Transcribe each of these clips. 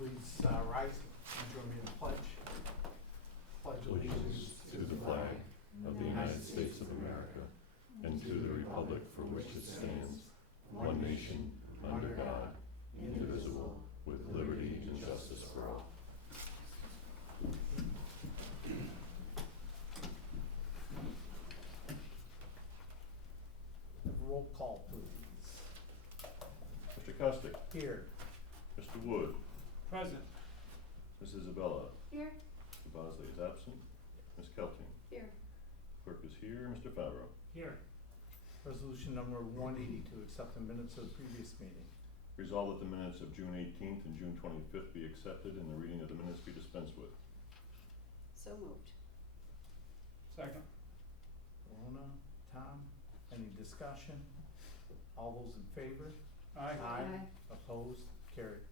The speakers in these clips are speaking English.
please rise and join me in the pledge. Pledge Allegiance to the flag of the United States of America and to the republic for which it stands, one nation, under God, indivisible, with liberty and justice for all. Roll call, please. Mr. Costick. Here. Mr. Wood. Present. Ms. Isabella. Here. Mr. Bosley is absent. Ms. Kelting. Here. Clerk is here. Mr. Favreau. Here. Resolution number 180 to accept the minutes of the previous meeting. Resolved that the minutes of June 18th and June 25th be accepted and the reading of the minutes be dispensed with. So moved. Second. Rona, Tom, any discussion? All those in favor? Aye. Aye. Opposed? Carried.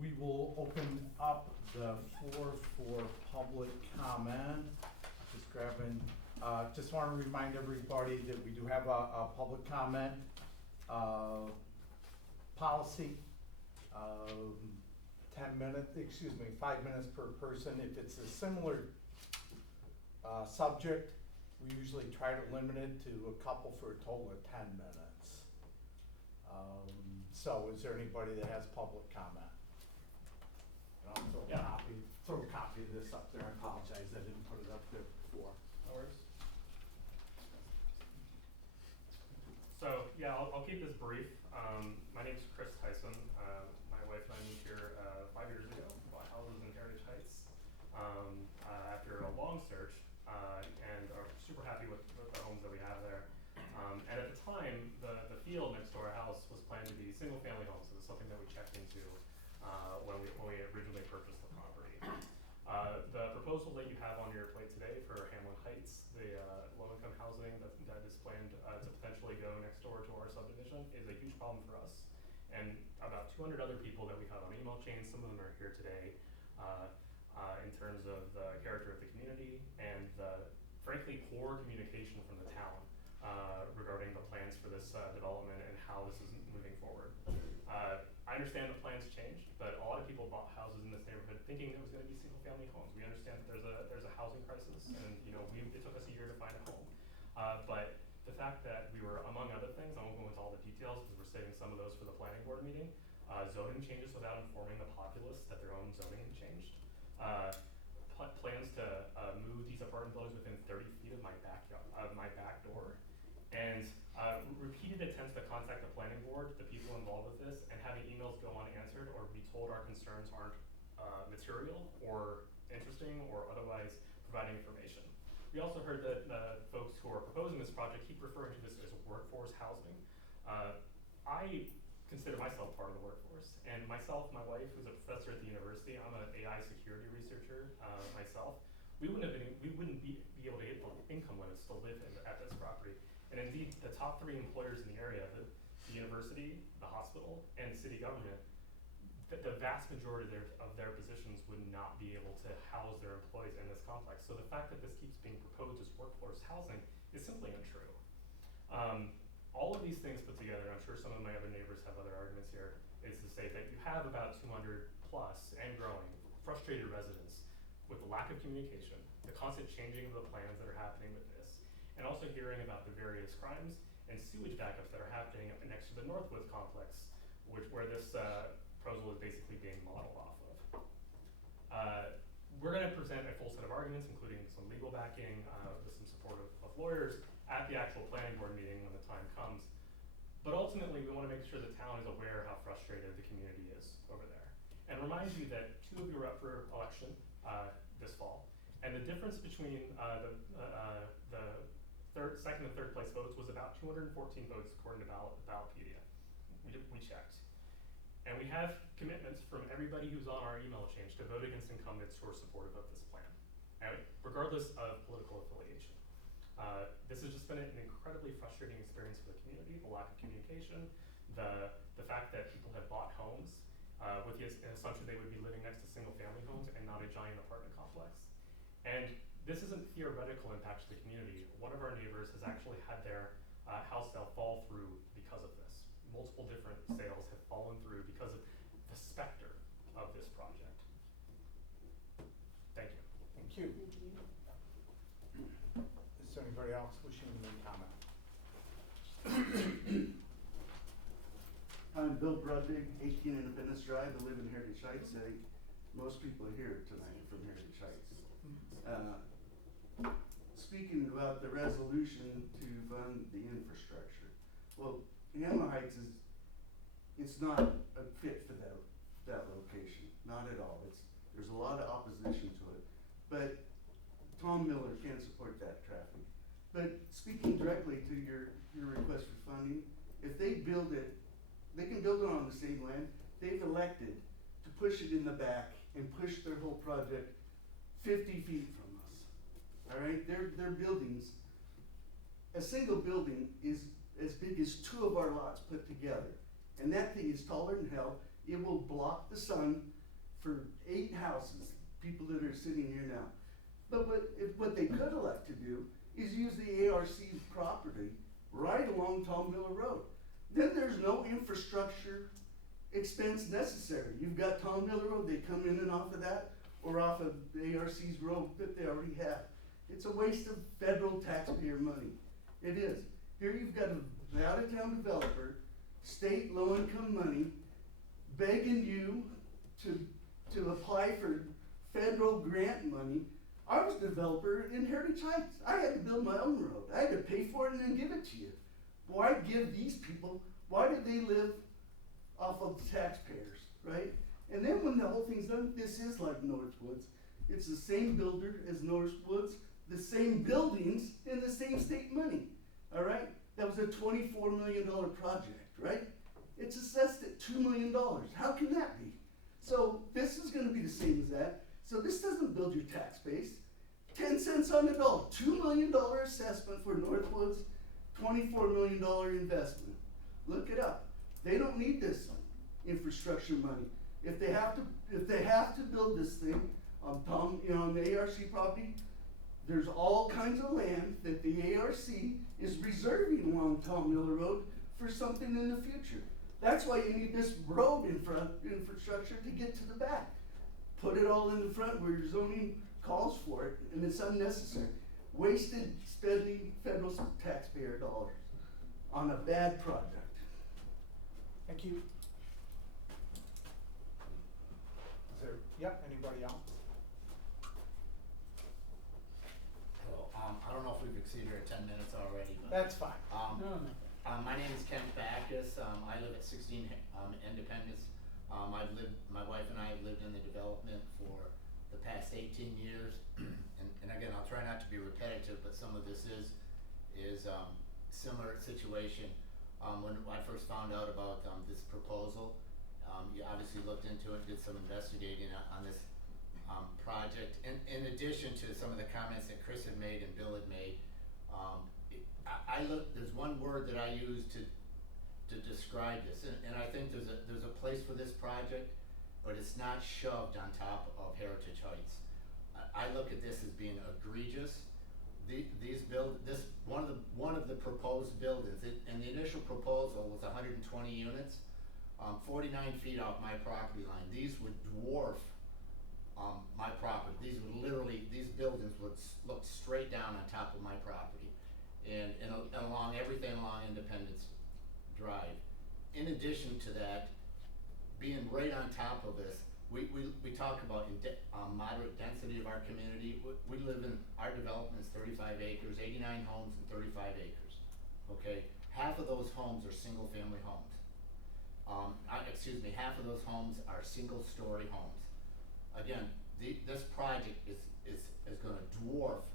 We will open up the floor for public comment. Just grabbing, just want to remind everybody that we do have a public comment policy. 5 minutes per person. If it's a similar subject, we usually try to limit it to a couple for a total of 10 minutes. So is there anybody that has public comment? And I'll throw a copy of this up there. I apologize, I didn't put it up there before. No worries. So, yeah, I'll keep this brief. My name's Chris Tyson. My wife and I moved here 5 years ago, bought houses in Heritage Heights after a long search, and are super happy with the homes that we have there. And at the time, the field next to our house was planned to be single-family homes. So it was something that we checked into when we originally purchased the property. The proposal that you have on your plate today for Hamlin Heights, the low-income housing that is planned to potentially go next door to our subdivision, is a huge problem for us. And about 200 other people that we've had on email chains, some of them are here today, in terms of the character of the community and the, frankly, poor communication from the town regarding the plans for this development and how this is moving forward. I understand the plans changed, but a lot of people bought houses in this neighborhood thinking it was going to be single-family homes. We understand that there's a housing crisis, and it took us a year to find a home. But the fact that we were, among other things, I won't go into all the details because we're saving some of those for the planning board meeting, zoning changes without informing the populace that their own zoning had changed. Plans to move these apartment buildings within 30 feet of my back door. And repeated attempts to contact the planning board, the people involved with this, and having emails go unanswered or be told our concerns aren't material or interesting or otherwise providing information. We also heard that the folks who are proposing this project keep referring to this as workforce housing. I consider myself part of the workforce, and myself, my wife, who's a professor at the university, I'm an AI security researcher myself. We wouldn't be able to hit the income limits to live at this property. And indeed, the top 3 employers in the area, the university, the hospital, and city government, the vast majority of their positions would not be able to house their employees in this complex. So the fact that this keeps being proposed as workforce housing is simply untrue. All of these things put together, and I'm sure some of my other neighbors have other arguments here, is to say that you have about 200 plus and growing frustrated residents with the lack of communication, the constant changing of the plans that are happening with this, and also hearing about the various crimes and sewage backups that are happening next to the Northwoods complex, where this proposal is basically being modeled off of. We're going to present a full set of arguments, including some legal backing with some support of lawyers at the actual planning board meeting when the time comes. But ultimately, we want to make sure the town is aware how frustrated the community is over there. And remind you that 2 of you are up for election this fall. And the difference between the second and third place votes was about 214 votes according to Ballotpedia. We checked. And we have commitments from everybody who's on our email change to vote against incumbents who are supportive of this plan, regardless of political affiliation. This has just been an incredibly frustrating experience for the community, the lack of communication, the fact that people have bought homes with the assumption they would be living next to single-family homes and not a giant apartment complex. And this isn't theoretical impact to the community. One of our neighbors has actually had their house sale fall through because of multiple different sales have fallen through because of the specter of this project. Thank you. Thank you. Thank you. Is there anybody else wishing to make comment? I'm Bill Brudvig, 18 Independence Drive. I live in Heritage Heights. I think most people here tonight are from Heritage Heights. Speaking about the resolution to fund the infrastructure, well, Hamlet Heights it's not a fit for that location, not at all. There's a lot of opposition to it, but Tom Miller can't support that traffic. But speaking directly to your request for funding, if they build it, they can build it on the same land. They've elected to push it in the back and push their whole project 50 feet from us. All right, their buildings, a single building is as big as 2 of our lots put together. And that thing is taller than hell. It will block the sun for 8 houses, people that are sitting here now. But what they could elect to do is use the ARC property right along Tom Miller Road. Then there's no infrastructure expense necessary. You've got Tom Miller Road, they come in and off of that, or off of the ARC's road that they already have. It's a waste of federal taxpayer money. It is. Here you've got an out-of-town developer, state low-income money, begging you to apply for federal grant money. I was a developer in Heritage Heights. I had to build my own road. I had to pay for it and then give it to you. Why give these people, why do they live off of the taxpayers, right? And then when the whole thing's done, this is like Northwoods. It's the same builder as Northwoods, the same buildings, and the same state money, all right? That was a $24 million project, right? It's assessed at $2 million. How can that be? So this is gonna be the same as that. So this doesn't build your tax base. 10 cents on the dollar, $2 million assessment for Northwoods, $24 million investment. Look it up. They don't need this infrastructure money. If they have to build this thing on the ARC property, there's all kinds of land that the ARC is reserving along Tom Miller Road for something in the future. That's why you need this road infrastructure to get to the back. Put it all in the front where your zoning calls for it, and it's unnecessary. Wasted spending federal taxpayer dollars on a bad project. Thank you. Anybody else? Well, I don't know if we've exceeded our 10 minutes already, but. That's fine. My name is Kent Backus. I live at 16 Independence. My wife and I have lived in the development for the past 18 years. and again, I'll try not to be repetitive, but some of this is similar situation. When I first found out about this proposal, you obviously looked into it, did some investigating on this project. In addition to some of the comments that Chris had made and Bill had made, there's one word that I use to describe this, and I think there's a place for this project, but it's not shoved on top of Heritage Heights. I look at this as being egregious. One of the proposed buildings, and the initial proposal was 120 units, 49 feet off my property line. These would dwarf my property. These buildings would look straight down on top of my property, and along everything along Independence Drive. In addition to that, being right on top of this, we talk about moderate density of our community. We live in, our development is 35 acres, 89 homes and 35 acres, okay? Half of those homes are single family homes. Half of those homes are single story homes. Again, this project is gonna dwarf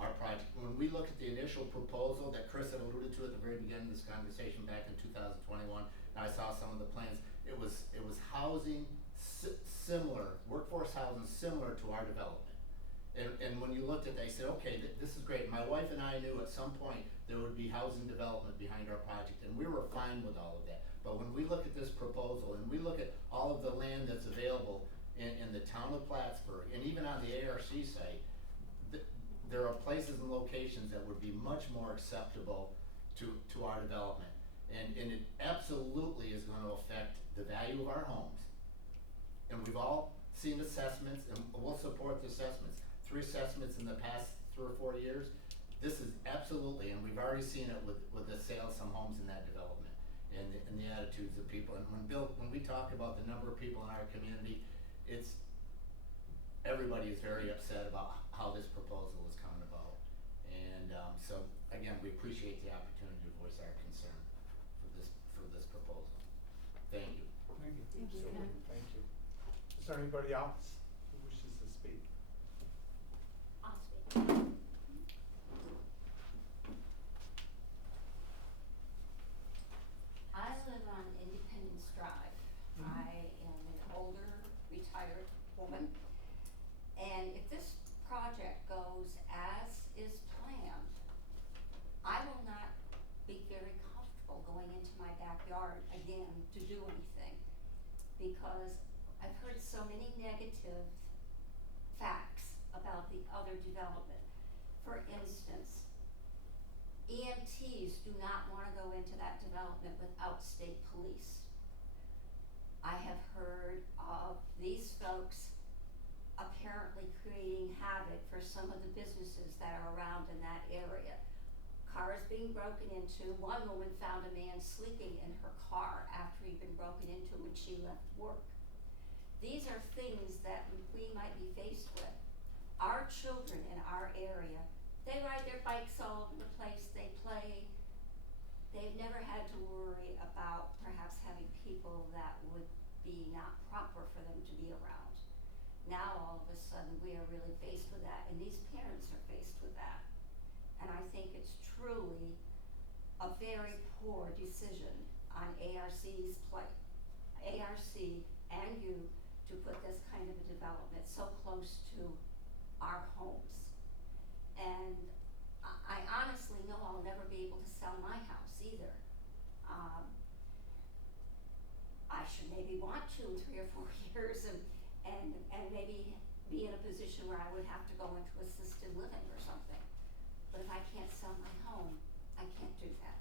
our project. When we look at the initial proposal that Chris had alluded to at the very beginning of this conversation back in 2021, and I saw some of the plans, it was housing similar, workforce housing similar to our development. And when you looked at it, they said, okay, this is great. My wife and I knew at some point there would be housing development behind our project, and we were fine with all of that. But when we look at this proposal, and we look at all of the land that's available in the town of Plattsburgh, and even on the ARC site, there are places and locations that would be much more acceptable to our development. And it absolutely is gonna affect the value of our homes. And we've all seen assessments, and we'll support the assessments. 3 assessments in the past 3 or 4 years. This is absolutely, and we've already seen it with the sale of some homes in that development, and the attitudes of people. And when we talk about the number of people in our community, it's, everybody is very upset about how this proposal is coming about. And, so, again, we appreciate the opportunity to voice our concern for this proposal. Thank you. Thank you. Thank you, Ken. Thank you. Is there anybody else who wishes to speak? I'll speak. I live on Independence Drive. I am an older, retired woman. And if this project goes as is planned, I will not be very comfortable going into my backyard again to do anything. Because I've heard so many negative facts about the other development. For instance, EMTs do not wanna go into that development without state police. I have heard of these folks apparently creating havoc for some of the businesses that are around in that area. Cars being broken into. One woman found a man sleeping in her car after he'd been broken into when she left work. These are things that we might be faced with. Our children in our area, they ride their bikes all over the place, they play. They've never had to worry about perhaps having people that would be not proper for them to be around. Now all of a sudden we are really faced with that, and these parents are faced with that. And I think it's truly a very poor decision on ARC's plate, ARC and you, to put this kind of a development so close to our homes. And I honestly know I'll never be able to sell my house either. I should maybe want to in 3 or 4 years and maybe be in a position where I would have to go into assisted living or something. But if I can't sell my home, I can't do that.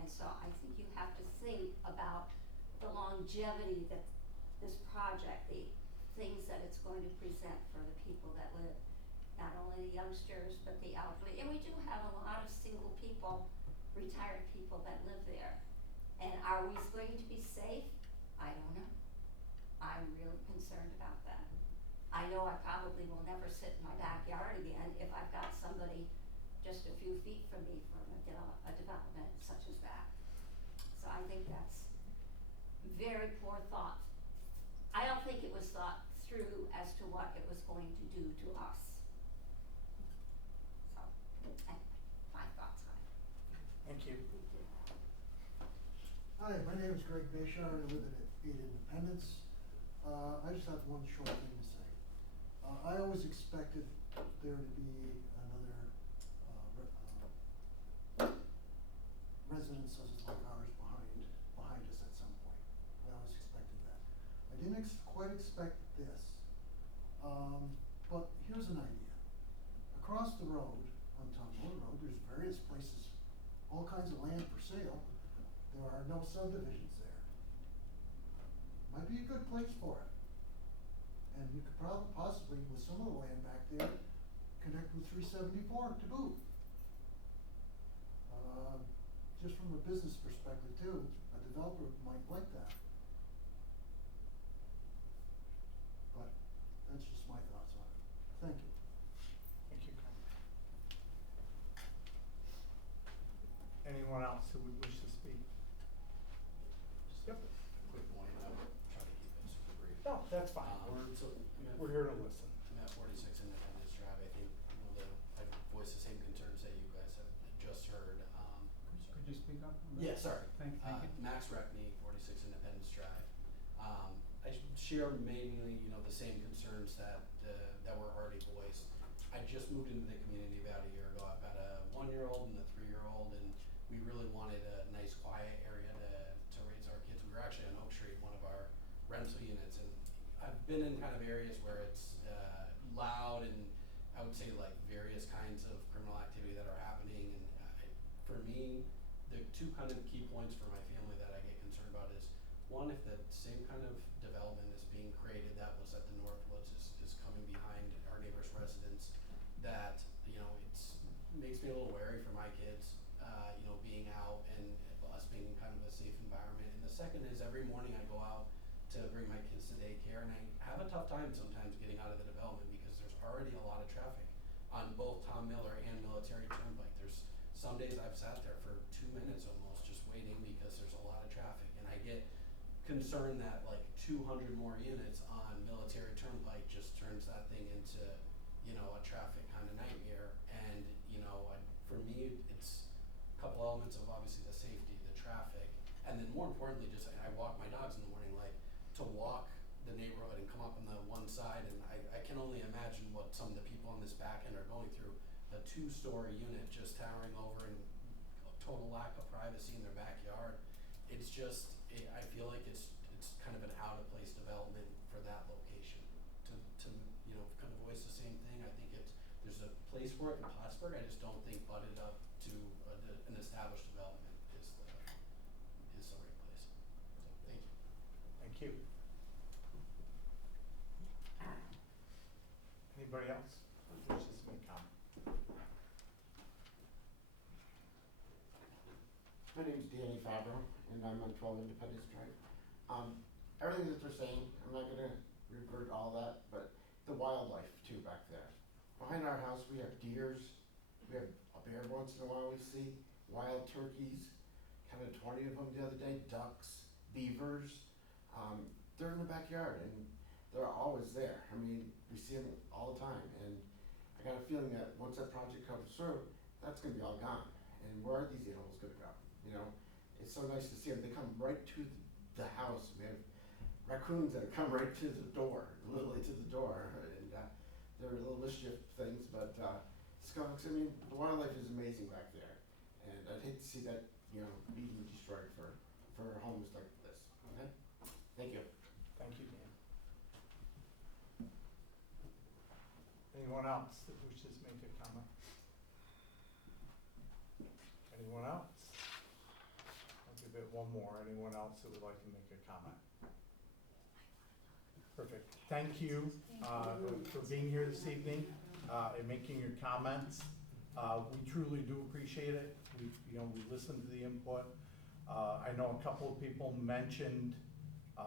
And so I think you have to think about the longevity that this project, the things that it's going to present for the people that live, not only the youngsters, but the elderly. And we do have a lot of single people, retired people that live there. And are we going to be safe? I don't know. I'm really concerned about that. I know I probably will never sit in my backyard again if I've got somebody just a few feet from me from a development such as that. So I think that's very poor thought. I don't think it was thought through as to what it was going to do to us. So, my thoughts on it. Thank you. Hi, my name is Greg Bayshard. I live at 8 Independence. I just have one short thing to say. I always expected there to be another residence like ours behind us at some point. I always expected that. I didn't quite expect this. But here's an idea. Across the road, on Tongue Road, there's various places, all kinds of land for sale. There are no subdivisions there. Might be a good place for it. And you could possibly, with some of the land back there, connect with 374 to boot. Just from a business perspective too, a developer might like that. But that's just my thoughts on it. Thank you. Thank you, Ken. Anyone else who would wish to speak? Yep. Quick point, I'll try to keep it super brief. No, that's fine. We're here to listen. I'm at 46 Independence Drive. I think I voiced the same concerns that you guys have just heard. Could you speak up? Yeah, sorry. Thank you. Max Reckney, 46 Independence Drive. I share mainly, the same concerns that were already voiced. I just moved into the community about a year ago. I've got a 1-year-old and a 3-year-old, and we really wanted a nice quiet area to raise our kids. We were actually on Oak Street, one of our rental units, and I've been in kind of areas where it's loud and I would say like various kinds of criminal activity that are happening, and for me, the two kind of key points for my family that I get concerned about is, one, if the same kind of development is being created that was at the Northwoods is coming behind our neighbor's residence, that, makes me a little wary for my kids, being out and us being in kind of a safe environment. And the second is every morning I go out to bring my kids to daycare, and I have a tough time sometimes getting out of the development because there's already a lot of traffic on both Tom Miller and Military Turnpike. There's some days I've sat there for 2 minutes almost just waiting because there's a lot of traffic, and I get concerned that like 200 more units on Military Turnpike just turns that thing into, a traffic kind of nightmare. And, for me, it's a couple elements of obviously the safety, the traffic, and then more importantly, just I walk my dogs in the morning, like to walk the neighborhood and come up on the one side, and I can only imagine what some of the people on this back end are going through. A 2-story unit just towering over and total lack of privacy in their backyard. It's just, I feel like it's kind of an out of place development for that location. To kind of voice the same thing, I think there's a place for it in Plattsburgh. I just don't think butted up to an established development is the right place. So, thank you. Thank you. Anybody else wishes to make comment? My name's Danny Fabro, and I'm on 12 Independence Drive. Everything that they're saying, I'm not gonna revert all that, but the wildlife too back there. Behind our house, we have deers, we have a bear once in a while we see, wild turkeys, kind of 20 of them the other day, ducks, beavers. They're in the backyard and they're always there. I mean, we see them all the time, and I got a feeling that once that project comes through, that's gonna be all gone. And where are these animals gonna go? It's so nice to see them. They come right to the house. We have raccoons that come right to the door, literally to the door, and they're little mischief things, but skunks, I mean, the wildlife is amazing back there, and I'd hate to see that, being destroyed for homes like this, okay? Thank you. Thank you, Dan. Anyone else that wishes to make a comment? Anyone else? I'll give it one more. Anyone else that would like to make a comment? Perfect. Thank you for being here this evening and making your comments. We truly do appreciate it. We listen to the input. I know a couple of people mentioned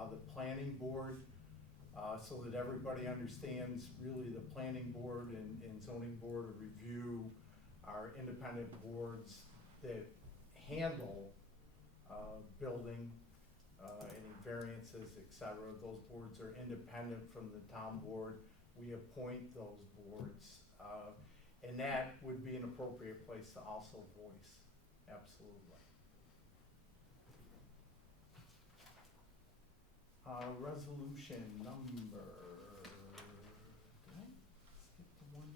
the planning board, so that everybody understands really the planning board and zoning board of review are independent boards that handle building, any variances, et cetera. Those boards are independent from the town board. We appoint those boards, and that would be an appropriate place to also voice, absolutely. Resolution number, did I skip to 180?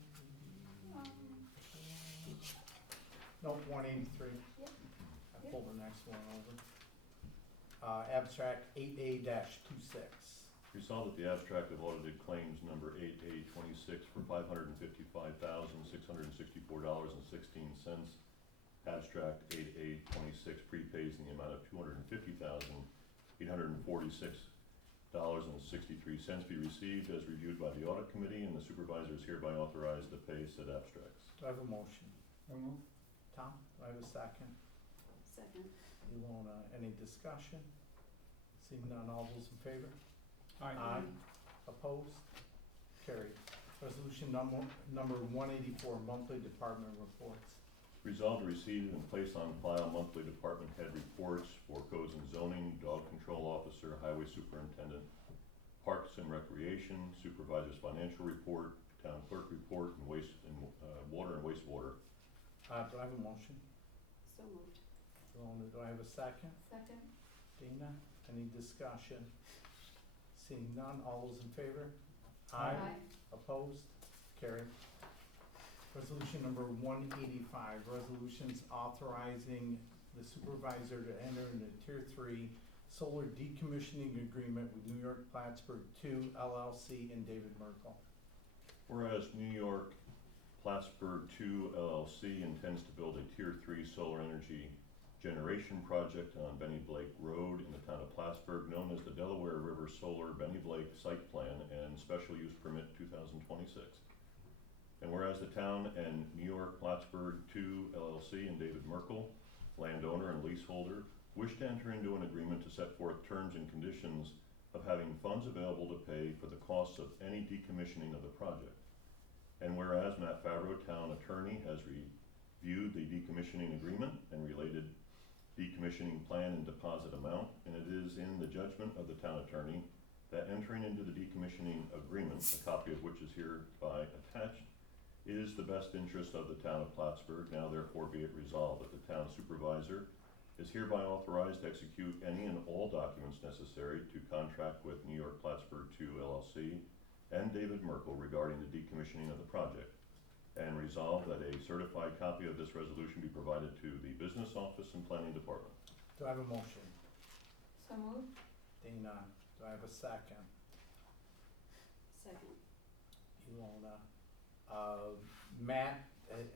Nope, 183. Yep. I pulled the next one over. Abstract 8A-26. Resolved that the abstract of audited claims number 8A26 for $555,664.16. Abstract 8A26 prepays in the amount of $250,846.63 be received as reviewed by the audit committee, and the supervisor is hereby authorized to pay said abstracts. Do I have a motion? Tom, do I have a second? Second. Ilona, any discussion? Seeing none, all those in favor? Aye. Opposed? Carried. Resolution number 184, monthly department reports. Resolved to receive and place on file monthly department head reports for codes and zoning, dog control officer, highway superintendent, parks and recreation, supervisor's financial report, town clerk report, and water and wastewater. Do I have a motion? So moved. Ilona, do I have a second? Second. Dana, any discussion? Seeing none, all those in favor? Aye. Opposed? Carried. Resolution number 185, resolutions authorizing the supervisor to enter into Tier 3 solar decommissioning agreement with New York Plattsburgh 2 LLC and David Merkel. Whereas New York Plattsburgh 2 LLC intends to build a Tier 3 solar energy generation project on Benny Blake Road in the town of Plattsburgh, known as the Delaware River Solar Benny Blake Site Plan and Special Use Permit 2026. And whereas the town and New York Plattsburgh 2 LLC and David Merkel, landowner and leaseholder, wish to enter into an agreement to set forth terms and conditions of having funds available to pay for the costs of any decommissioning of the project. And whereas Matt Favreau, town attorney, has reviewed the decommissioning agreement and related decommissioning plan and deposit amount, and it is in the judgment of the town attorney that entering into the decommissioning agreement, a copy of which is hereby attached, is the best interest of the town of Plattsburgh. Now therefore be it resolved that the town supervisor is hereby authorized to execute any and all documents necessary to contract with New York Plattsburgh 2 LLC and David Merkel regarding the decommissioning of the project, and resolve that a certified copy of this resolution be provided to the business office and planning department. Do I have a motion? So moved. Dana, do I have a second? Second. Ilona. Matt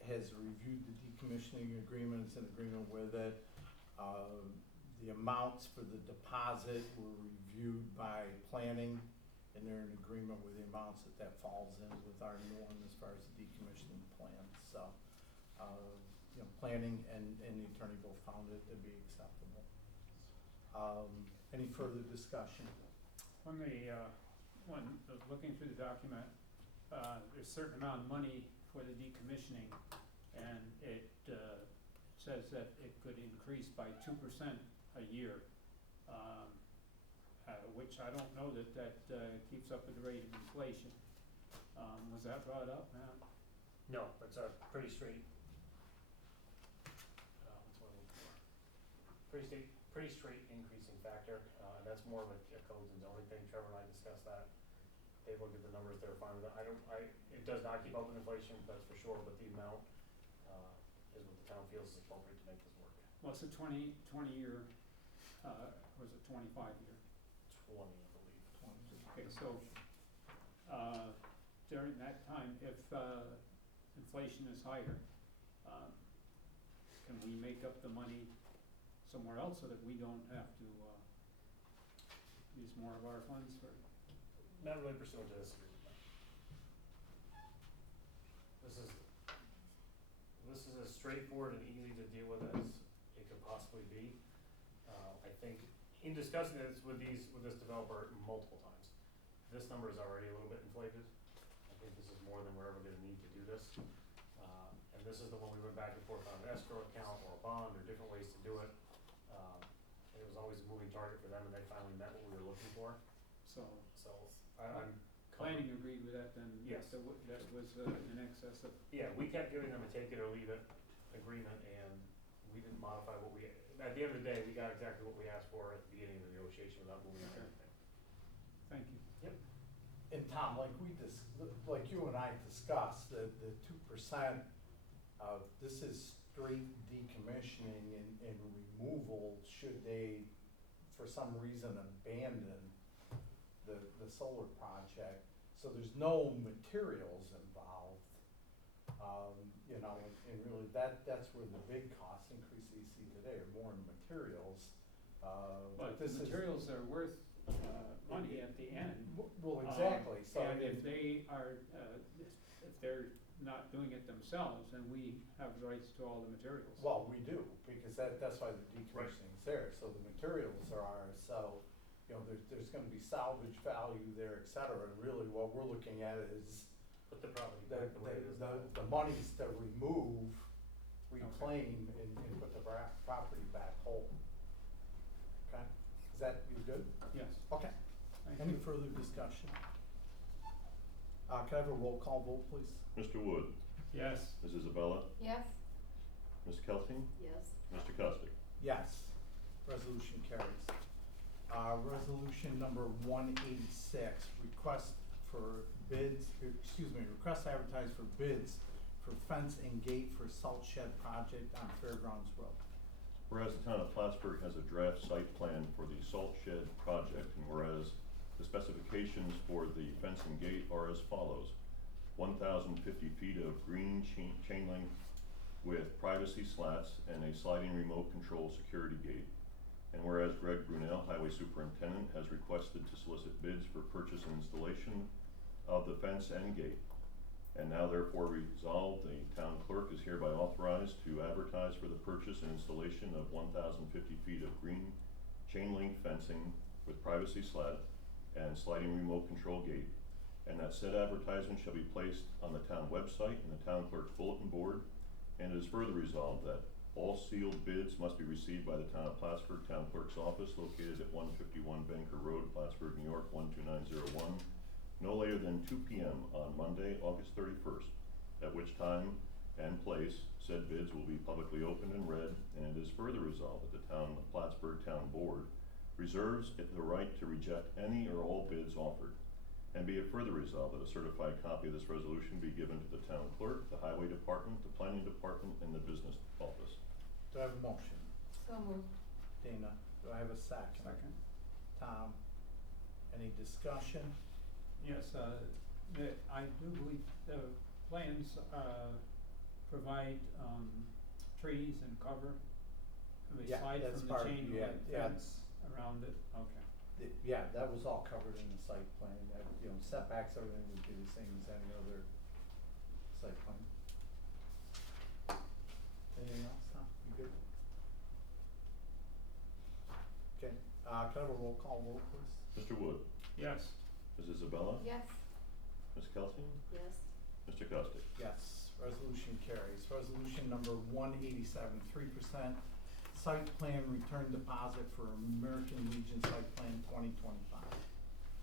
has reviewed the decommissioning agreement, it's in agreement with it. The amounts for the deposit were reviewed by planning, and they're in agreement with the amounts that falls in with our new one as far as the decommissioning plan. So, planning and the attorney both found it to be acceptable. Any further discussion? When looking through the document, there's a certain amount of money for the decommissioning, and it says that it could increase by 2% a year, which I don't know that keeps up with the rate of inflation. Was that brought up, Matt? No, it's a pretty straight, what's one I'm looking for? Pretty straight increasing factor, and that's more of a codes and zoning thing. Trevor and I discussed that. They looked at the numbers, they're fine with it. It does not keep up with inflation, that's for sure, but the amount, is what the town feels is appropriate to make this work. Well, it's a 20-year, or is it 25-year? 20, I believe. Okay, so, during that time, if, inflation is higher, can we make up the money somewhere else so that we don't have to, use more of our funds for? Not really pursuant to this agreement. This is as straightforward and easy to deal with as it could possibly be. I think in discussing this with this developer multiple times, this number is already a little bit inflated. I think this is more than we're ever gonna need to do this. And this is the one we went back and forth on an escrow account or a bond or different ways to do it. And it was always a moving target for them, and they finally met what we were looking for. So, I'm planning agreed with that then? Yes. That was in excess of? Yeah, we kept giving them a take it or leave it agreement, and we didn't modify what we, at the end of the day, we got exactly what we asked for at the beginning of the negotiation without moving on anything. Thank you. Yep. And Tom, like you and I discussed, the 2% of, this is straight decommissioning and removal should they, for some reason, abandon the solar project. So there's no materials involved, and really that's where the big cost increase that you see today are more in materials. But the materials are worth, money at the end. Well, exactly, so. And if they are, if they're not doing it themselves, then we have rights to all the materials. Well, we do, because that's why the decommissioning's there, so the materials are ours, so, there's gonna be salvage value there, et cetera, and really what we're looking at is Put the property the, back the way it is now. the monies to remove, reclaim, and put the property back whole. Okay, is that, you good? Yes. Okay, Thank any you. further discussion? Can I have a roll call vote, please? Mr. Wood, Yes. Ms. Isabella, Yes. Ms. Kelting, Yes. Mr. Costick. Yes, resolution carries. Resolution number 186, request advertise for bids for fence and gate for salt shed project on Fairgrounds Road. Whereas the town of Plattsburgh has a draft site plan for the salt shed project, and whereas the specifications for the fence and gate are as follows: 1,050 feet of green chain link with privacy slats and a sliding remote control security gate. And whereas Greg Brunel, Highway Superintendent, has requested to solicit bids for purchase and installation of the fence and gate. And now therefore resolved, the town clerk is hereby authorized to advertise for the purchase and installation of 1,050 feet of green chain link fencing with privacy slat and sliding remote control gate. And that said advertisement shall be placed on the town website and the town clerk's bulletin board. And it is further resolved that all sealed bids must be received by the town of Plattsburgh Town Clerk's Office located at 151 Banker Road, Plattsburgh, New York, 12901, no later than 2 p.m. on Monday, August 31st, at which time and place said bids will be publicly opened and read. And it is further resolved that the town of Plattsburgh Town Board reserves it the right to reject any or all bids offered. And be it further resolved that a certified copy of this resolution be given to the town clerk, the highway department, the planning department, and the business office. Do I have a motion? So moved. Dana, do I have a second? Second. Tom, any discussion? Yes, I do believe the plans, provide, trees and cover. Yeah, Aside that's from the part- chain yeah, link yeah. fence around it, okay. Yeah, that was all covered in the site plan, that, you know, setbacks, everything would be the same as any other site plan. Anything else, Tom? You good? Okay, can I have a roll call vote, please? Mr. Wood, Yes. Ms. Isabella, Yes. Ms. Kelsey, Yes. Mr. Costick. Yes, resolution carries. Resolution number 187, 3% site plan return deposit for American Legion Site Plan 2025.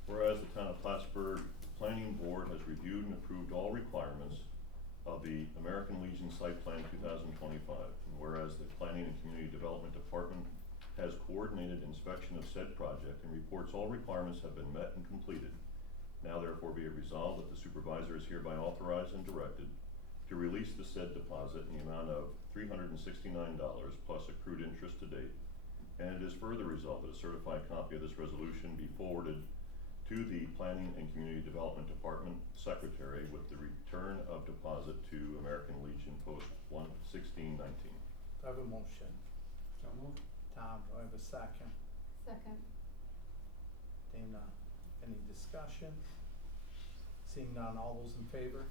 Whereas the town of Plattsburgh Planning Board has reviewed and approved all requirements of the American Legion Site Plan 2025, and whereas the Planning and Community Development Department has coordinated inspection of said project and reports all requirements have been met and completed, now therefore be it resolved that the supervisor is hereby authorized and directed to release the said deposit in the amount of $369 plus accrued interest to date. And it is further resolved that a certified copy of this resolution be forwarded to the Planning and Community Development Department Secretary with the return of deposit to American Legion Post 11619. Do I have a motion? So moved. Tom, do I have a second? Second. Dana, any discussion? Seeing none, all those in favor?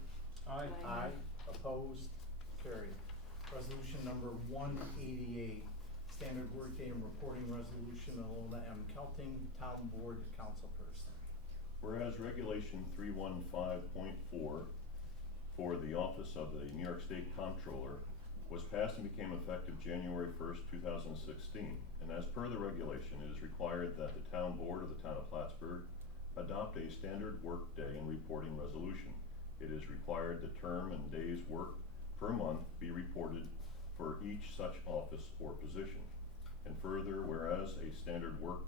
Aye. Aye. Opposed? Carried. Resolution number 188, standard workday and reporting resolution, Alona M. Kelting, Town Board Councilperson. Whereas Regulation 315.4 for the Office of the New York State Comptroller was passed and became effective January 1st, 2016. And as per the regulation, it is required that the Town Board of the Town of Plattsburgh adopt a standard work day and reporting resolution. It is required the term and days worked per month be reported for each such office or position. And further, whereas a standard work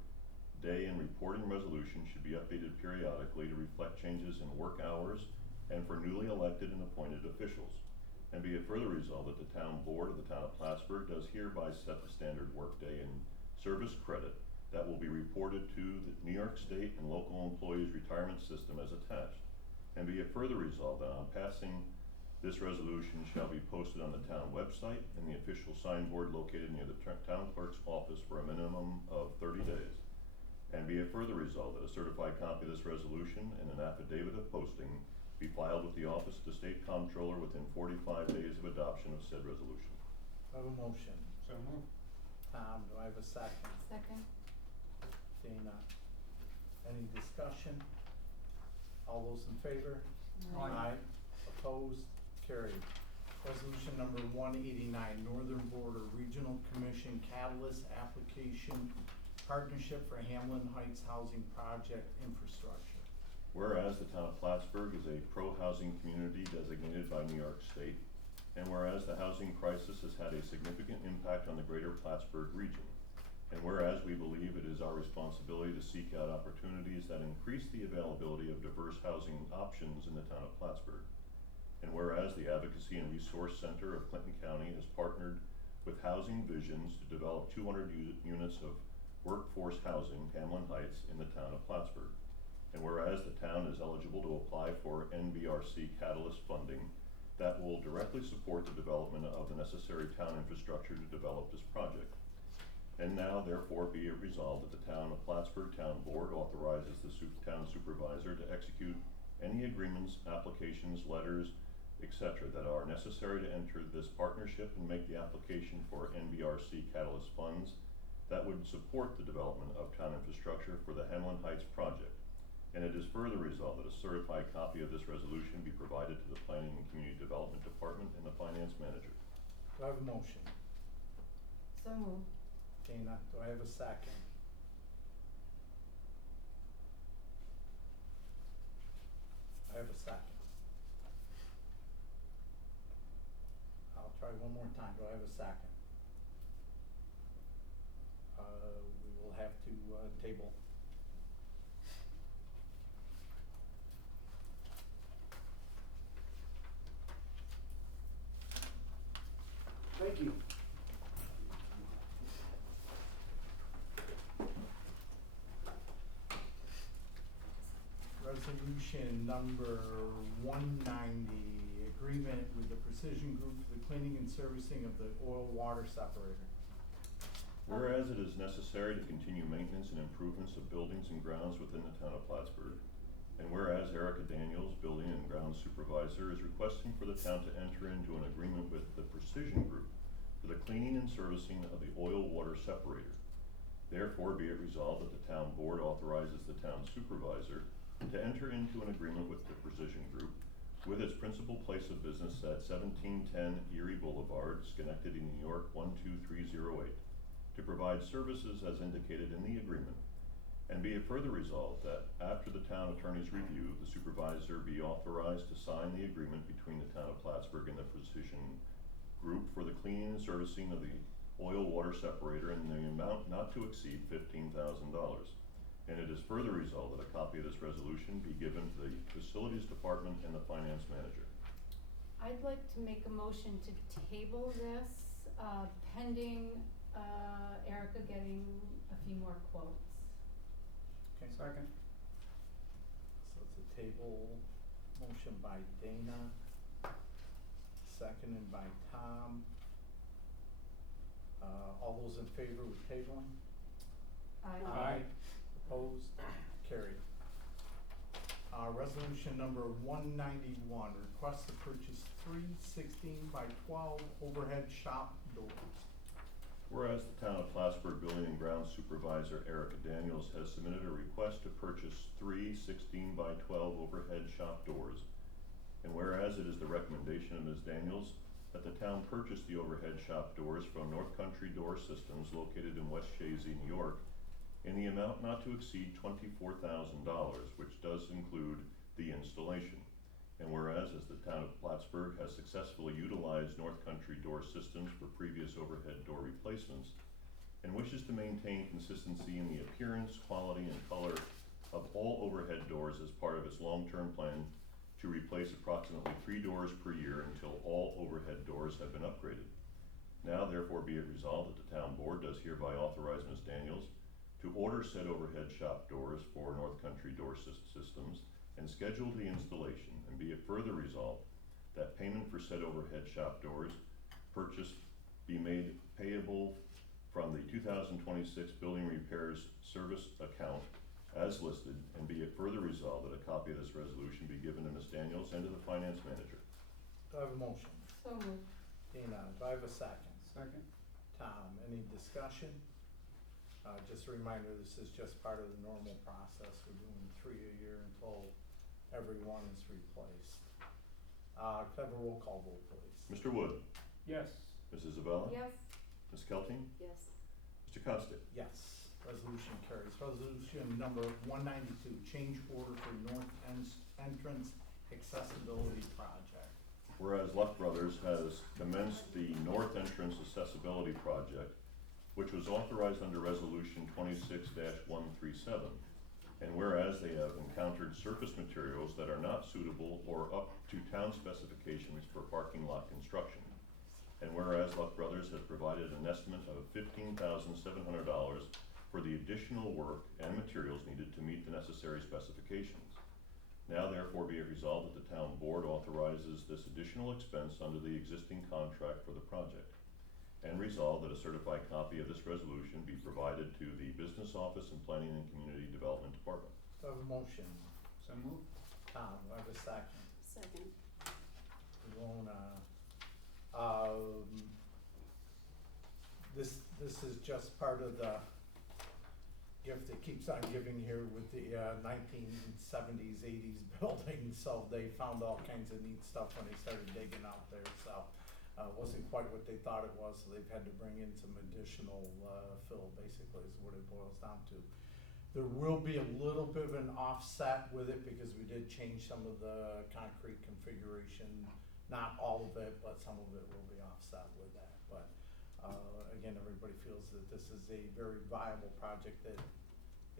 day and reporting resolution should be updated periodically to reflect changes in work hours and for newly elected and appointed officials. And be it further resolved that the Town Board of the Town of Plattsburgh does hereby set the standard work day and service credit that will be reported to the New York State and local employees' retirement system as attached. And be it further resolved that on passing this resolution shall be posted on the town website and the official signboard located near the town clerk's office for a minimum of 30 days. And be it further resolved that a certified copy of this resolution and an affidavit of posting be filed with the Office of the State Comptroller within 45 days of adoption of said resolution. Do I have a motion? So moved. Tom, do I have a second? Second. Dana, any discussion? All those in favor? Aye. Opposed? Carried. Resolution number 189, Northern Border Regional Commission Catalyst Application Partnership for Hamlin Heights Housing Project Infrastructure. Whereas the town of Plattsburgh is a pro-housing community designated by New York State, and whereas the housing crisis has had a significant impact on the greater Plattsburgh region, and whereas we believe it is our responsibility to seek out opportunities that increase the availability of diverse housing options in the town of Plattsburgh, and whereas the Advocacy and Resource Center of Clinton County has partnered with Housing Visions to develop 200 units of workforce housing, Hamlin Heights, in the town of Plattsburgh. And whereas the town is eligible to apply for NBRC Catalyst funding that will directly support the development of the necessary town infrastructure to develop this project. And now therefore be it resolved that the Town of Plattsburgh Town Board authorizes the town supervisor to execute any agreements, applications, letters, etc. that are necessary to enter this partnership and make the application for NBRC Catalyst funds that would support the development of town infrastructure for the Hamlin Heights project. And it is further resolved that a certified copy of this resolution be provided to the Planning and Community Development Department and the Finance Manager. Do I have a motion? So moved. Dana, do I have a second? I have a second. I'll try one more time. Do I have a second? We will have to, table. Thank you. Resolution number 190, agreement with the Precision Group for the cleaning and servicing of the oil water separator. Whereas it is necessary to continue maintenance and improvements of buildings and grounds within the town of Plattsburgh, and whereas Erica Daniels, Building and Grounds Supervisor, is requesting for the town to enter into an agreement with the Precision Group for the cleaning and servicing of the oil water separator. Therefore be it resolved that the town board authorizes the town supervisor to enter into an agreement with the Precision Group with its principal place of business at 1710 Erie Boulevard, Schenectady, New York 12308, to provide services as indicated in the agreement. And be it further resolved that after the town attorney's review, the supervisor be authorized to sign the agreement between the town of Plattsburgh and the Precision Group for the cleaning and servicing of the oil water separator in the amount not to exceed $15,000. And it is further resolved that a copy of this resolution be given to the Facilities Department and the Finance Manager. I'd like to make a motion to table this, pending, Erica getting a few more quotes. Okay. Second. So it's a table motion by Dana, seconded by Tom. All those in favor with tabling? Aye. Opposed? Carried. Resolution number 191, request to purchase 3 16x12 overhead shop doors. Whereas the town of Plattsburgh Building and Grounds Supervisor Erica Daniels has submitted a request to purchase 3 16x12 overhead shop doors. And whereas it is the recommendation of Ms. Daniels that the town purchase the overhead shop doors from North Country Door Systems located in West Shazy, New York, in the amount not to exceed $24,000, which does include the installation. And whereas as the town of Plattsburgh has successfully utilized North Country Door Systems for previous overhead door replacements, and wishes to maintain consistency in the appearance, quality, and color of all overhead doors as part of its long-term plan to replace approximately 3 doors per year until all overhead doors have been upgraded. Now therefore be it resolved that the town board does hereby authorize Ms. Daniels to order said overhead shop doors for North Country Door Systems and schedule the installation, and be it further resolved that payment for said overhead shop doors purchased be made payable from the 2026 Building Repairs Service account as listed, and be it further resolved that a copy of this resolution be given to Ms. Daniels and to the Finance Manager. Do I have a motion? So moved. Dana, do I have a second? Second. Tom, any discussion? Just a reminder, this is just part of the normal process. We're doing 3 a year until everyone is replaced. Could I have a roll call vote, please? Mr. Wood, Yes. Mrs. Isabella, Yes. Ms. Kelting, Yes. Mr. Costick. Yes, resolution carries. Resolution number 192, change order for North Entrance Accessibility Project. Whereas Luck Brothers has commenced the North Entrance Accessibility Project, which was authorized under Resolution 26-137. And whereas they have encountered surface materials that are not suitable or up to town specifications for parking lot construction. And whereas Luck Brothers has provided an estimate of $15,700 for the additional work and materials needed to meet the necessary specifications. Now therefore be it resolved that the town board authorizes this additional expense under the existing contract for the project. And resolved that a certified copy of this resolution be provided to the Business Office and Planning and Community Development Department. Do I have a motion? So moved. Tom, do I have a second? Second. Lona. This is just part of the gift that keeps on giving here with the 1970s, 80s building. So they found all kinds of neat stuff when they started digging out there. So wasn't quite what they thought it was. So they've had to bring in some additional fill, basically, is what it boils down to. There will be a little bit of an offset with it because we did change some of the concrete configuration. Not all of it, but some of it will be offset with that. But again, everybody feels that this is a very viable project that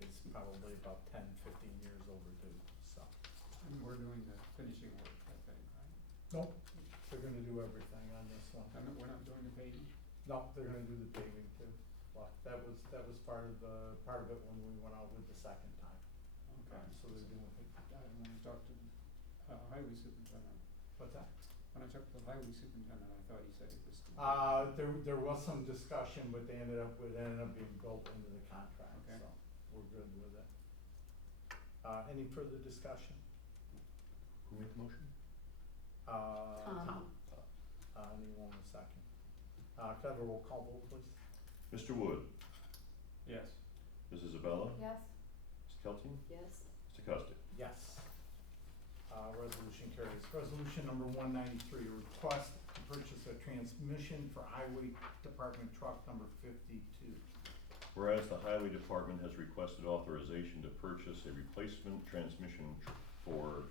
is probably about 10, 15 years overdue, so. And we're doing the finishing work, I think, right? Nope, they're gonna do everything on this one. We're not doing the paving? No, they're gonna do the paving too. Well, that was part of it when we went out with the second time. Okay. So they're doing it. When I talked to highway superintendent, What's that? when I talked to the highway superintendent, I thought he said it was. There was some discussion, but it ended up being built into the contract, Okay. so we're good with it. Any further discussion? Who made the motion? Tom. Anyone in a second? Could I have a roll call vote, please? Mr. Wood, Yes. Ms. Isabella, Yes? Ms. Kelty, Yes. Mr. Costick. Yes. Resolution carries. Resolution number 193, request to purchase a transmission for Highway Department truck number 52. Whereas the Highway Department has requested authorization to purchase a replacement transmission for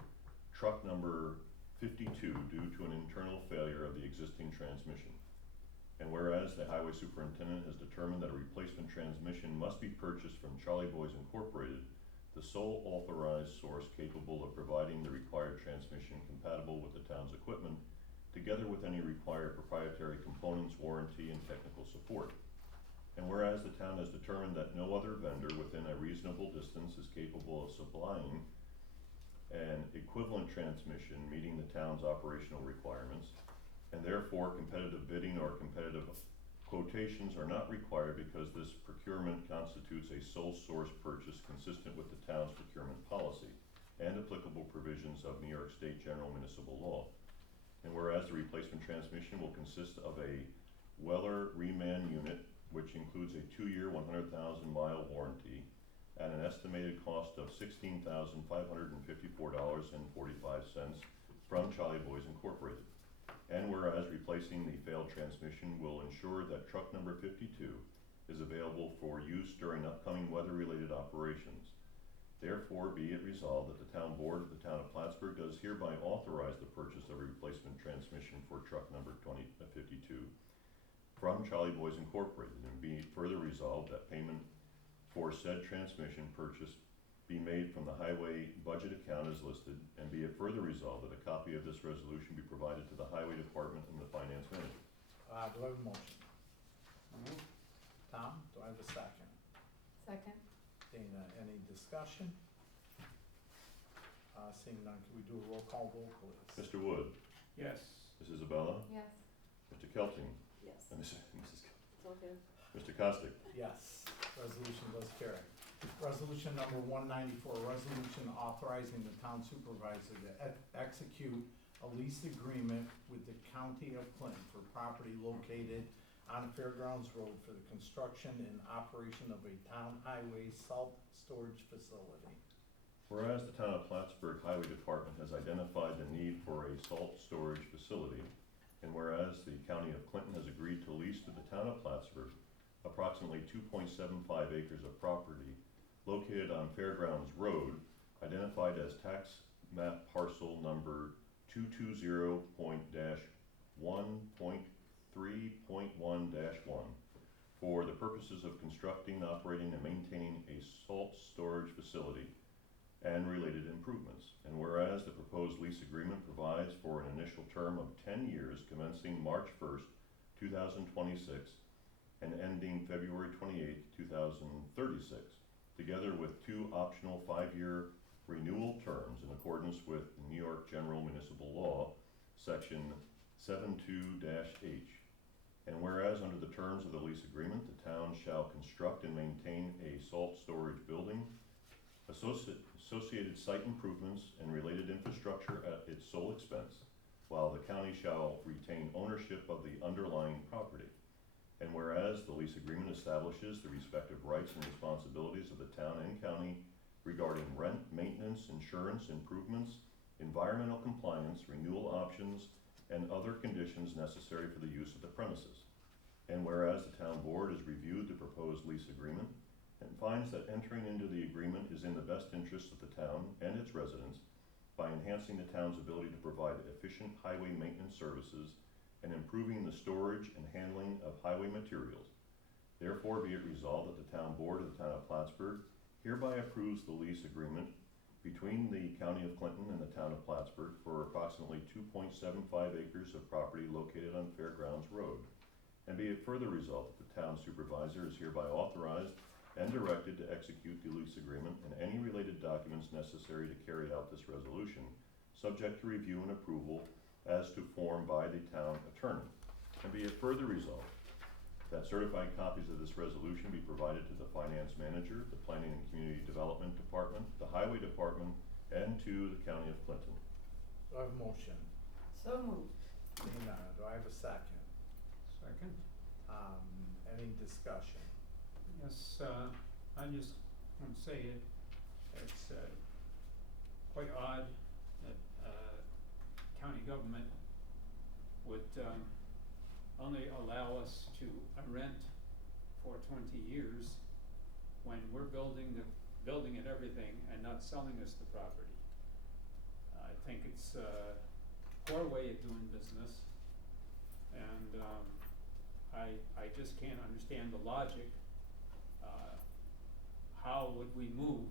truck number 52 due to an internal failure of the existing transmission. And whereas the Highway Superintendent has determined that a replacement transmission must be purchased from Charlie Boys Incorporated, the sole authorized source capable of providing the required transmission compatible with the town's equipment, together with any required proprietary components, warranty, and technical support. And whereas the town has determined that no other vendor within a reasonable distance is capable of supplying an equivalent transmission meeting the town's operational requirements, and therefore competitive bidding or competitive quotations are not required because this procurement constitutes a sole source purchase consistent with the town's procurement policy and applicable provisions of New York State General Municipal Law. And whereas the replacement transmission will consist of a Weller reman unit, which includes a 2-year, 100,000-mile warranty at an estimated cost of $16,554.45 from Charlie Boys Incorporated. And whereas replacing the failed transmission will ensure that truck number 52 is available for use during upcoming weather-related operations. Therefore, be it resolved that the town board of the town of Plattsburgh does hereby authorize the purchase of a replacement transmission for truck number 52 from Charlie Boys Incorporated, and be it further resolved that payment for said transmission purchase be made from the highway budget account as listed, and be it further resolved that a copy of this resolution be provided to the highway department and the finance manager. Do I have a motion? So moved. Tom, do I have a second? Second? Dana, any discussion? Seeing none, can we do a roll call vote, please? Mr. Wood, Yes. Ms. Isabella, Yes. Mr. Kelting, Yes. and Mrs. Kelting, It's all good. Mr. Costick. Yes, resolution does carry. Resolution number 194, resolution authorizing the town supervisor to execute a lease agreement with the county of Clinton for property located on Fairgrounds Road for the construction and operation of a town highway salt storage facility. Whereas the town of Plattsburgh Highway Department has identified the need for a salt storage facility, and whereas the county of Clinton has agreed to lease to the town of Plattsburgh approximately 2.75 acres of property located on Fairgrounds Road, identified as tax map parcel number 220.1.3.1-1 for the purposes of constructing, operating, and maintaining a salt storage facility and related improvements. And whereas the proposed lease agreement provides for an initial term of 10 years commencing March 1st, 2026 and ending February 28th, 2036, together with 2 optional 5-year renewal terms in accordance with New York General Municipal Law, Section 72-H. And whereas under the terms of the lease agreement, the town shall construct and maintain a salt storage building, associated site improvements and related infrastructure at its sole expense, while the county shall retain ownership of the underlying property. And whereas the lease agreement establishes the respective rights and responsibilities of the town and county regarding rent, maintenance, insurance, improvements, environmental compliance, renewal options, and other conditions necessary for the use of the premises. And whereas the town board has reviewed the proposed lease agreement and finds that entering into the agreement is in the best interest of the town and its residents by enhancing the town's ability to provide efficient highway maintenance services and improving the storage and handling of highway materials. Therefore be it resolved that the town board of the town of Plattsburgh hereby approves the lease agreement between the county of Clinton and the town of Plattsburgh for approximately 2.75 acres of property located on Fairgrounds Road. And be it further resolved that the town supervisor is hereby authorized and directed to execute the lease agreement and any related documents necessary to carry out this resolution, subject to review and approval as to form by the town attorney. And be it further resolved that certified copies of this resolution be provided to the finance manager, the planning and community development department, the highway department, and to the county of Clinton. Do I have a motion? So moved. Dana, do I have a second? Second? Any discussion? Yes, I just want to say it's quite odd that county government would only allow us to rent for 20 years when we're building and everything and not selling us the property. I think it's a poor way of doing business, and I just can't understand the logic. How would we move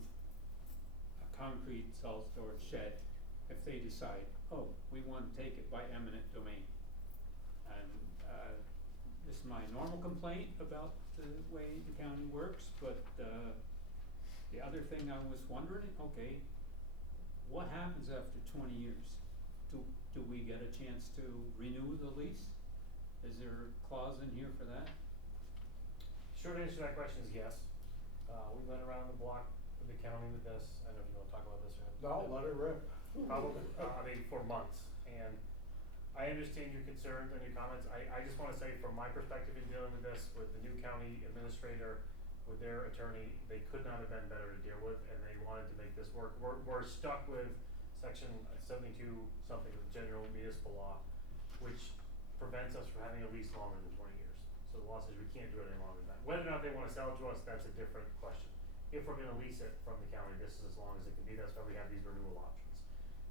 a concrete salt storage shed if they decide, oh, we want to take it by eminent domain? And this is my normal complaint about the way the county works, but the other thing I was wondering, okay, what happens after 20 years? Do we get a chance to renew the lease? Is there a clause in here for that? Short answer to that question is yes. We went around the block with the county with this. I don't know if you want to talk about this or No, let it rip. probably, for months. And I understand your concerns and your comments. I just wanna say from my perspective in dealing with this, with the new county administrator, with their attorney, they could not have been better to deal with, and they wanted to make this work. We're stuck with section 72 something of the general municipal law, which prevents us from having a lease longer than 20 years. So the law says we can't do it any longer than that. Whether or not they wanna sell it to us, that's a different question. If we're gonna lease it from the county, this is as long as it can be. That's why we have these renewal options.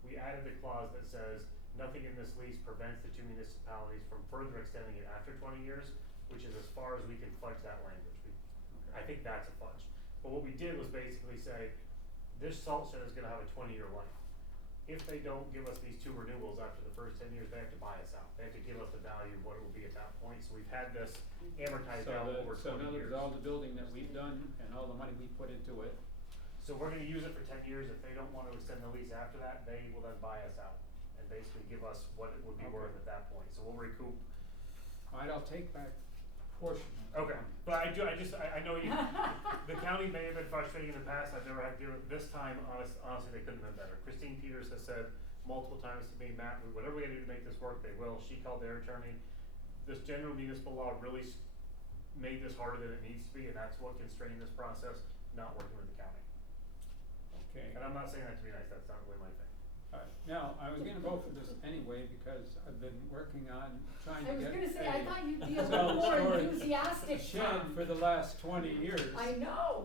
We added a clause that says nothing in this lease prevents the two municipalities from further extending it after 20 years, which is as far as we can fudge that language. I think that's a fudge. But what we did was basically say, this salt shed is gonna have a 20-year life. If they don't give us these two renewals after the first 10 years, they have to buy us out. They have to give us the value of what it will be at that point. So we've had this amortized out over 20 years. So in other words, all the building that we've done and all the money we put into it. So we're gonna use it for 10 years. If they don't wanna extend the lease after that, they will then buy us out and basically give us what it would be worth at that point. So we'll recoup. All right, I'll take back a portion. Okay, but I know you, the county may have been frustrating in the past. I've never had to do it. This time, honestly, they couldn't have been better. Christine Peters has said multiple times to me, Matt, whatever we gotta do to make this work, they will. She called their attorney. This general municipal law really made this harder than it needs to be, and that's what constrained this process, not working with the county. Okay. And I'm not saying that to be nice, that's not really my thing. All right, now, I was gonna vote for this anyway because I've been working on trying to I was get gonna say, I thought you'd be a self little more storage enthusiastic, shed Tom. for the last 20 years. I know.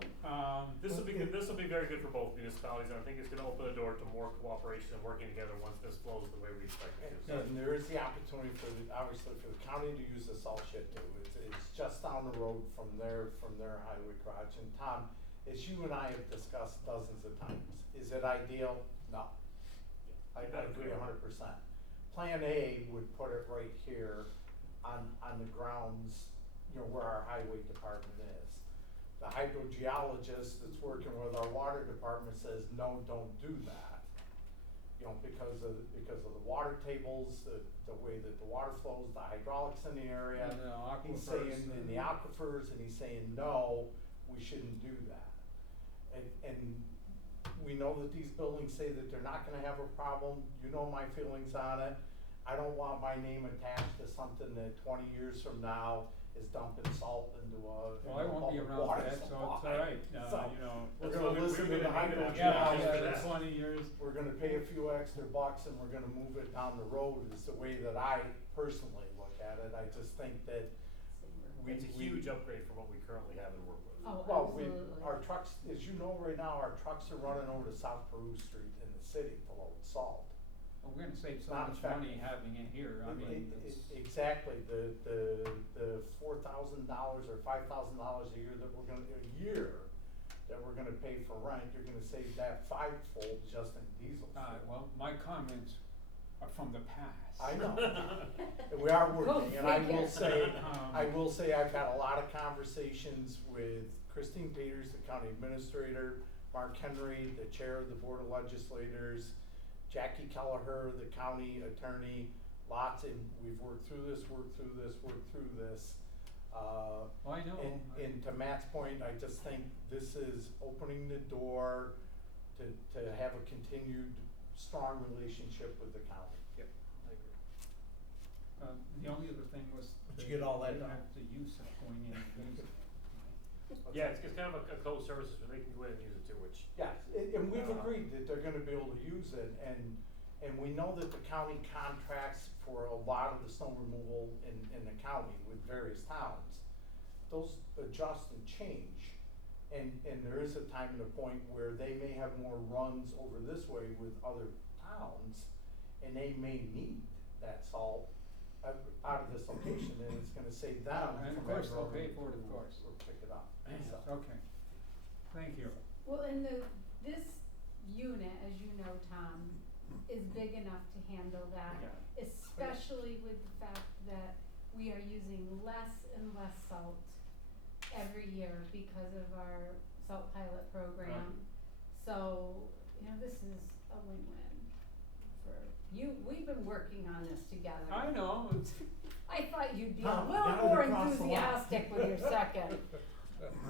This will be very good for both municipalities, and I think it's gonna open the door to more cooperation and working together once this flows the way we expect it to. And there is the opportunity for obviously for the county to use the salt shed too. It's just down the road from their highway garage. And Tom, as you and I have discussed dozens of times, is it ideal? No. I agree 100%. Plan A would put it right here on the grounds, where our highway department is. The hydrogeologist that's working with our water department says, no, don't do that. You know, because of the water tables, the way that the water flows, the hydraulics in the area. And the He's aquifers saying, in and- the aquifers, and he's saying, no, we shouldn't do that. And we know that these buildings say that they're not gonna have a problem, you know my feelings on it. I don't want my name attached to something that 20 years from now is dumping salt into a, Well, I won't be public around water for that, so it's supply. all right, So, you know. we're That's gonna what we- listen we to the were gonna name it Yeah, after hydrogeologist. that. 20 years. We're gonna pay a few extra bucks and we're gonna move it down the road is the way that I personally look at it. I just think that It's a huge upgrade from what we currently have and work with. Oh, well, absolutely. our trucks, as you know right now, our trucks are running over to South Peru Street in the city to load salt. Well, we're gonna save so Not much effective. money having it here, I mean, it's. Exactly, the $4,000 or $5,000 a year that we're gonna pay for rent, you're gonna save that fivefold just in diesel fuel. Well, my comments are from the past. I know. We are working, and I will figure. say, I've had a lot of conversations with Christine Peters, the county administrator, Mark Henry, the chair of the Board of Legislators, Jackie Kelleher, the county attorney, lots, and we've worked through this. Well, I know. And to Matt's point, I just think this is opening the door to have a continued strong relationship with the county. Yep, I agree. The only other thing was. Did you get all that done? The use of going in and using it. Yeah, it's kind of a co-services where they can go in and use it too, which. Yes, and we've agreed that they're gonna be able to use it, and we know that the county contracts for a lot of the snow removal in the county with various towns. Those adjust and change, and there is a time and a point where they may have more runs over this way with other towns, and they may need that salt out of this location, and it's gonna save them And of from course, having they'll to pay for it, of course. or pick it up. So, Okay, thank you. Well, and this unit, as you know, Tom, is big enough to handle that, Yeah. especially with the fact that we are using less and less salt every year because of our salt pilot program. So, you know, this is a win-win for you. We've been working on this together. I know, it's, I thought you'd be a Tom, little got it more across the line. enthusiastic with your second,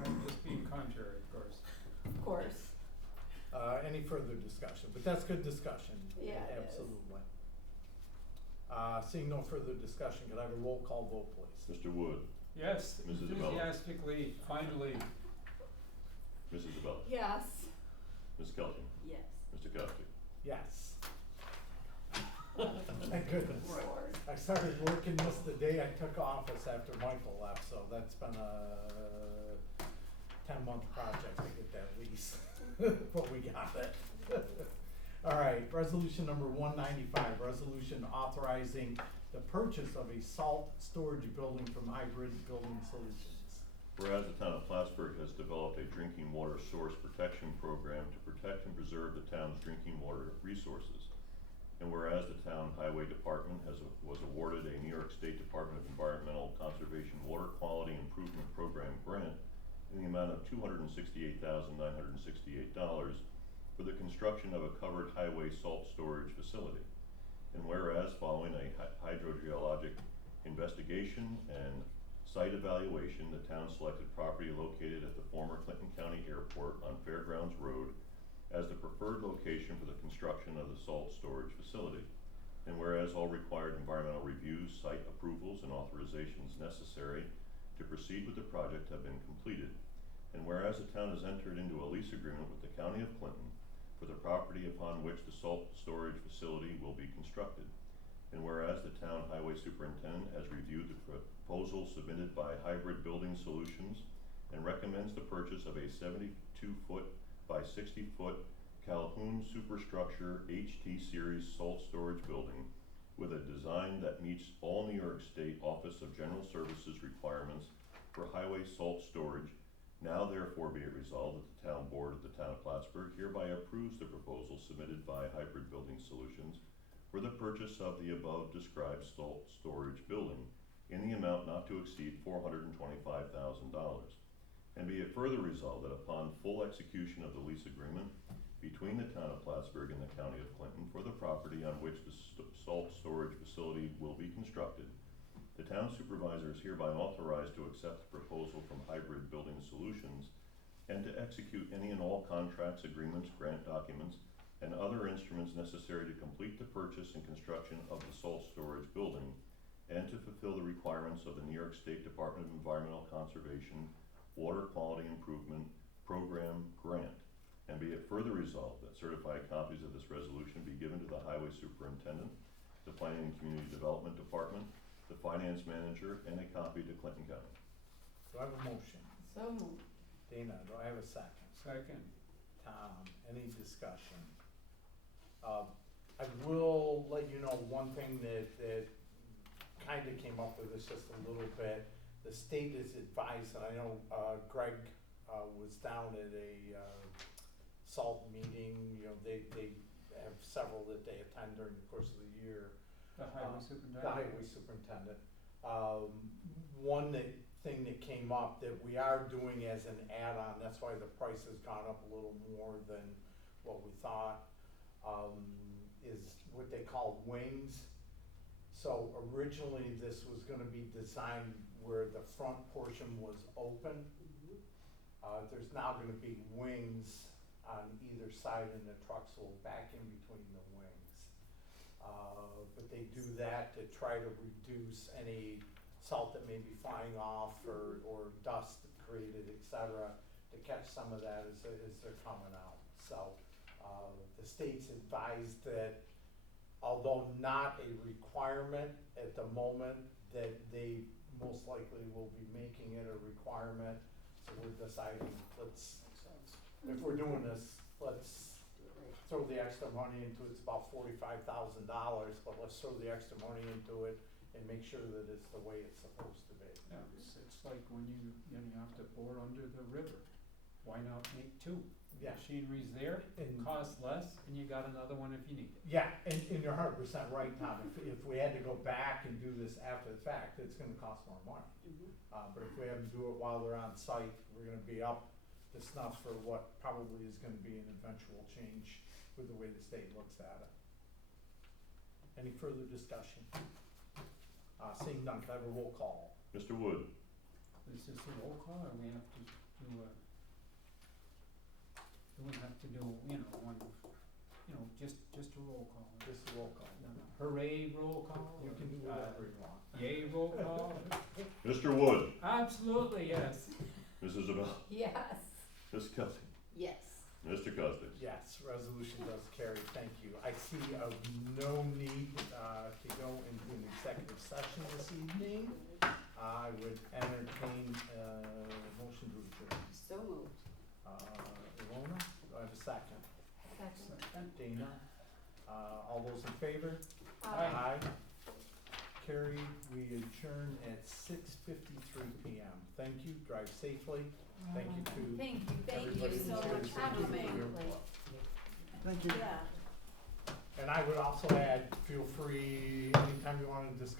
I'm just being contrary, of course. of course. Any further discussion, but that's good discussion. Yeah, it is. Absolutely. Seeing no further discussion, could I have a roll call vote, please? Mr. Wood, Yes, Mrs. Abella. enthusiastically, finally. Mrs. Abella, Yes. Ms. Kelly, Yes. Mr. Costi. Yes. Thank goodness. Lord. I started working this the day I took office after Michael left, so that's been a 10-month project to get that lease, but we got it. All right, resolution number 195, resolution authorizing the purchase of a salt storage building from Hybrid Building Solutions. Whereas the town of Plattsburgh has developed a drinking water source protection program to protect and preserve the town's drinking water resources. And whereas the town highway department was awarded a New York State Department of Environmental Conservation Water Quality Improvement Program grant in the amount of $268,968 for the construction of a covered highway salt storage facility. And whereas following a hydrogeologic investigation and site evaluation, the town selected property located at the former Clinton County Airport on Fairgrounds Road as the preferred location for the construction of the salt storage facility. And whereas all required environmental reviews, site approvals, and authorizations necessary to proceed with the project have been completed. And whereas the town has entered into a lease agreement with the County of Clinton for the property upon which the salt storage facility will be constructed. And whereas the town highway superintendent has reviewed the proposal submitted by Hybrid Building Solutions and recommends the purchase of a 72-foot by 60-foot Calhoun superstructure HT series salt storage building with a design that meets all New York State Office of General Services requirements for highway salt storage. Now therefore be it resolved that the town board of the town of Plattsburgh hereby approves the proposal submitted by Hybrid Building Solutions for the purchase of the above described salt storage building in the amount not to exceed $425,000. And be it further resolved that upon full execution of the lease agreement between the town of Plattsburgh and the county of Clinton for the property on which the salt storage facility will be constructed, the town supervisor is hereby authorized to accept the proposal from Hybrid Building Solutions and to execute any and all contracts, agreements, grant documents, and other instruments necessary to complete the purchase and construction of the salt storage building and to fulfill the requirements of the New York State Department of Environmental Conservation Water Quality Improvement Program grant. And be it further resolved that certified copies of this resolution be given to the Highway Superintendent, the Planning and Community Development Department, the Finance Manager, and a copy to Clinton County. Do I have a motion? So moved. Dana, do I have a second? Second. Tom, any discussion? I will let you know one thing that kinda came up with this just a little bit. The state is advised, and I know, Greg, was down at a, SALT meeting, you know, they have several that they attend during the course of the year. The highway superintendent? The highway superintendent. One thing that came up that we are doing as an add-on, that's why the price has gone up a little more than what we thought, is what they call wings. So originally, this was gonna be designed where the front portion was open. There's now gonna be wings on either side, and the trucks will back in between the wings. But they do that to try to reduce any salt that may be flying off or dust created, et cetera, to catch some of that as they're coming out. So, the state's advised that although not a requirement at the moment, that they most likely will be making it a requirement. So we're deciding, if we're doing this, let's throw the extra money into it. It's about $45,000, but let's throw the extra money into it and make sure that it's the way it's supposed to be. Yeah, it's like when you have to bore under the river. Why not make two? Yeah. Machinery's there, it And- costs less, and you got another one if you need it. Yeah, and you're 100% right, Tom. If we had to go back and do this after the fact, it's gonna cost more money. But if we have to do it while they're on site, we're gonna be up to snuff for what probably is gonna be an eventual change with the way the state looks at it. Any further discussion? Seeing none, can I have a roll call? Mr. Wood, Is this a roll call, or we have to do a, do we have to do, one, just a roll call? Just a roll call. Hooray roll call? You can do whatever you want. Yay roll call? Mr. Wood, Absolutely, yes. Mrs. Zabel, Yes. Ms. Kelsey, Yes. Mr. Costas. Yes, resolution does carry, thank you. I see no need to go into an executive session this evening. I would entertain a motion to adjourn. So moved. Ilona, do I have a second? Second. Dana, all those in favor? Aye. Carried, we adjourn at 6:53 PM. Thank you, drive safely. Thank you to Thank you. everybody so who's here much this for evening. coming. Thank you. And I would also add, feel free, anytime you wanna discuss